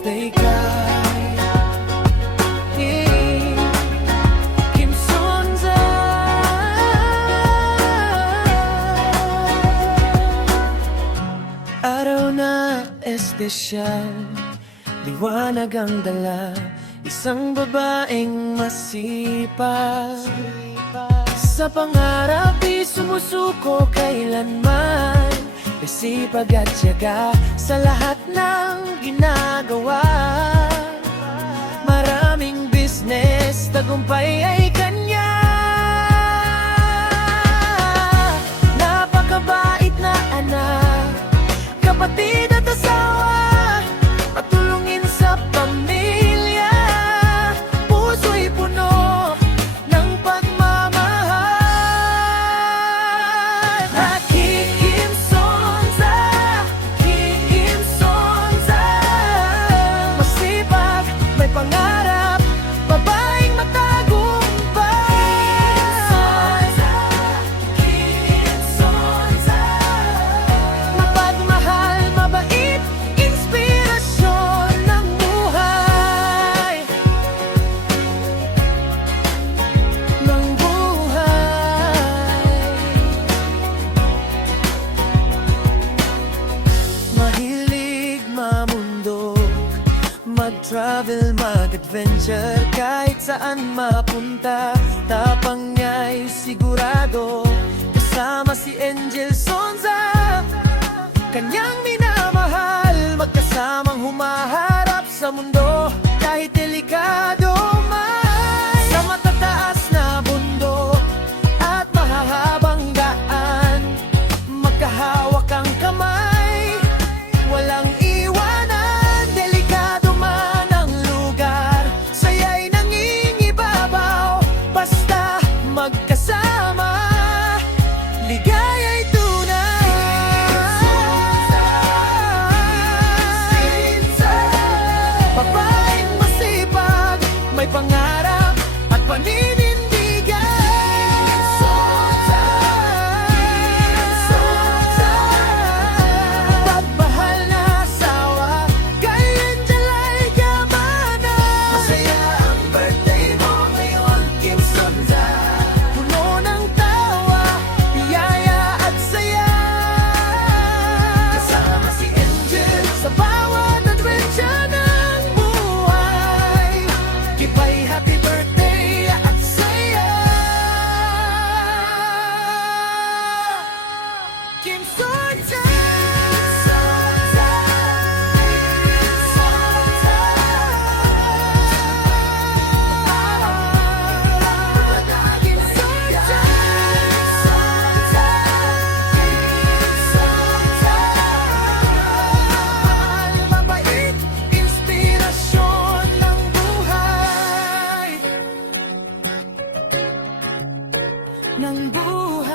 birthday kay Kim Sonza. Araw na espesyal, liwanag ang dala, isang babaeng masipag. Sa pangarap di sumusuko kailanman, sipag at tiyaga sa lahat ng ginagawa. Maraming business, tagumpay ay kanya. Napakabait na anak, kapatid at asawa, patulungin sa pamilya. Puso'y puno ng pagmamahal. Kim Sonza, Kim Sonza, masipag, may pangarap, babaeng matagumpay. Kim Sonza, mapagmahal, mabait, inspirasyon ng buhay. Ng buhay. Mahilig mamundok, mag-travel, mag-adventure, kahit saan mapunta. Tapang niya'y sigurado, kasama si Angel Sonza. Kanyang minamahal, magkasamang humaharap sa mundo, kahit delikado man. Sa matataas na bundok at mahahabang daan, magkahawak ang kamay, walang iwanan. Delikado man ang lugar, saya'y nangingibabaw, basta magkasama, ligaya'y tunay. Babaeng masipag, may pangarap at paninindigan. Pagmahal na asawa, kay Angel ay yamana. Masaya ang birthday mo ngayon, Kim Sonza. Puno ng tawa, biyaya at saya. Kasama si Angel sa bawat adventure ng buhay. Kipay happy birthday at saya. Kim Sonza. Mabait, inspirasyon ng buhay. Ng buhay.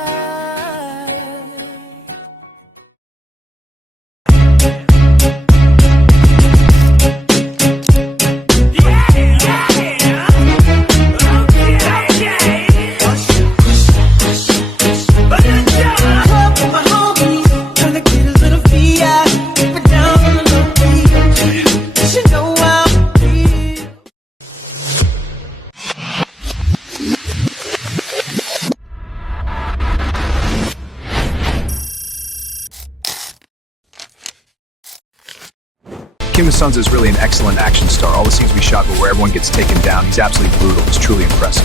Kim Sonza is really an excellent action star. All the scenes we shot were where everyone gets taken down. He's absolutely brutal. It's truly impressive.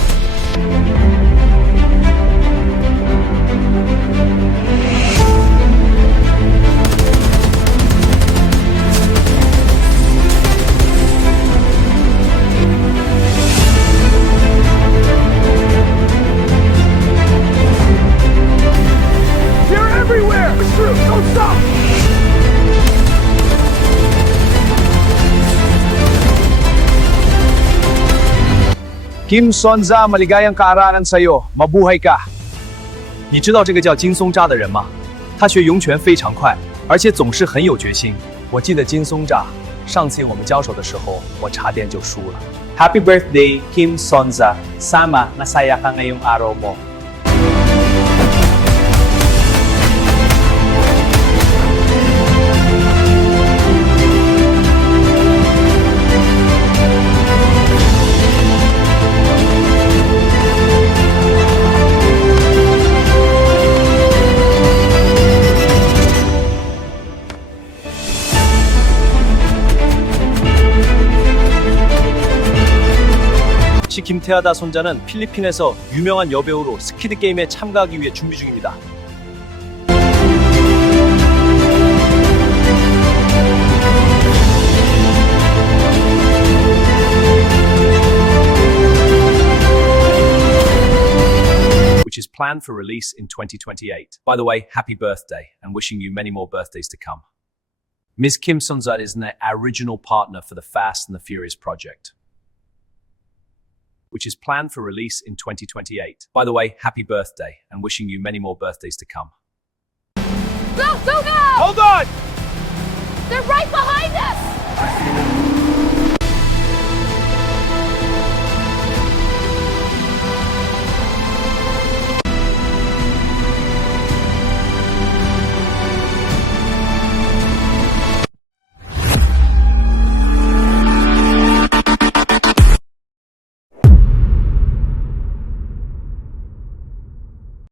They're everywhere! Don't stop! Kim Sonza, maligayang kaaranan sa'yo. Mabuhay ka. 你知道这个叫金松扎的人吗？他学咏拳非常快，而且总是很有决心。我记得金松扎，上次我们交手的时候，我差点就输了。Happy birthday, Kim Sonza. Sama, masaya ka ngayong araw mo. 역시 김태하다 손자는 필리핀에서 유명한 여배우로 스퀴드 게임에 참가하기 위해 준비 중입니다. Which is planned for release in 2028. By the way, happy birthday and wishing you many more birthdays to come. Ms. Kim Sun-sat is an original partner for the Fast and the Furious project, which is planned for release in 2028. By the way, happy birthday and wishing you many more birthdays to come. Go, go, go! Hold on! They're right behind us!